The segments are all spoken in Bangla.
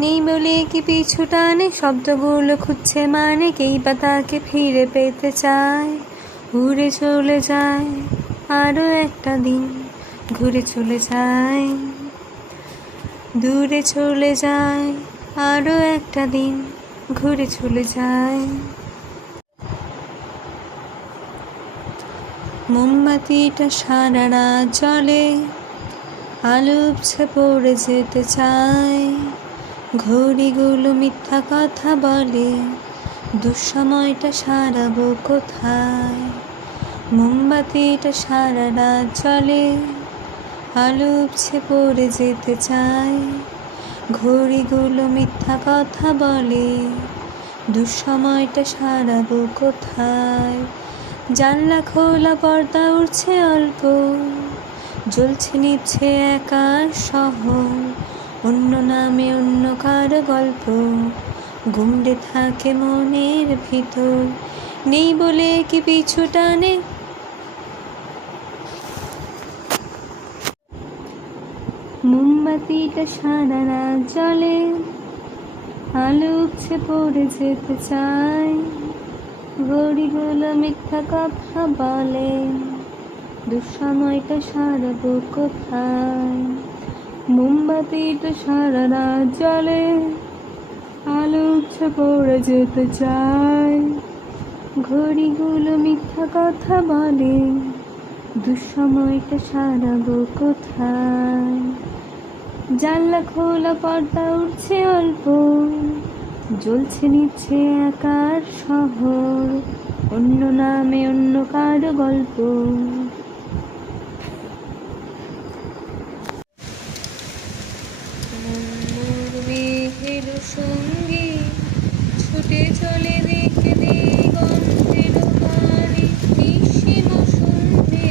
নেই বলে কি পিছু টানে, শব্দগুলো খুঁজছে মানে, কেই বা তাকে ফিরে পেতে চায়। উড়ে চলে যায় আরো একটা দিন, ঘুরে চলে যায়। দূরে চলে যায় আরো একটা দিন, ঘুরে চলে যায়। মোমবাতিটা সারা রাত জ্বলে, আলো উপছে পড়ে যেতে চায়। ঘড়িগুলো মিথ্যা কথা বলে, দুঃসময়টা সারাবো কোথায়। মোমবাতিটা সারা রাত জ্বলে, আলো উপছে পড়ে যেতে চায়। ঘড়িগুলো মিথ্যা কথা বলে, দুঃসময়টা সারাবো কোথায়। জানলা খোলা, পর্দা উড়ছে অল্প, জ্বলছে নিচ্ছে একার শহর। অন্য নামে অন্য কারো গল্প, গুমড়ে থাকে মনের ভিতর। নেই বলে কি পিছু টানে, মোমবাতিটা সারা রাত জ্বলে, আলো উপছে পড়ে যেতে চায়। ঘড়িগুলো মিথ্যা কথা বলে, দুঃসময়টা সারাবো কোথায়। মোমবাতিটা সারা রাত জ্বলে, আলো উপছে পড়ে যেতে চায়। ঘড়িগুলো মিথ্যা কথা বলে, দুঃসময়টা সারাবো কোথায়। জানলা খোলা, পর্দা উঠছে অল্প, জ্বলছে নিচ্ছে একার শহর। অন্য নামে অন্য কারো গল্প। মেঘের সঙ্গে ছুটে চলে দেখে দিগন্তের বাড়ি। নিশিম সন্ধে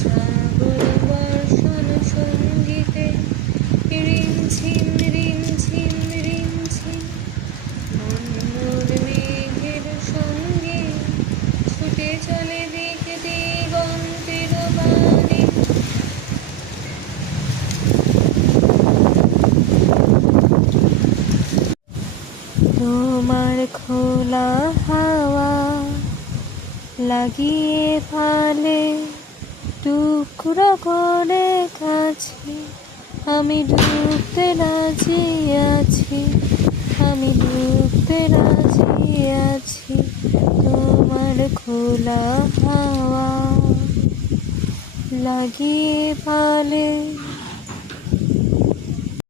সাগর বর্ষণ সঙ্গীতে, রিমঝিম রিমঝিম রিমঝিম। মনমোর মেঘের সঙ্গে ছুটে চলে দেখে দিগন্তের বাড়ি। তোমার খোলা হাওয়া লাগিয়ে ফালে, টুকরো করে কাছে আমি ডুবতে রাজি আছি, আমি ডুবতে রাজি আছি। তোমার খোলা হাওয়া লাগিয়ে ফালে।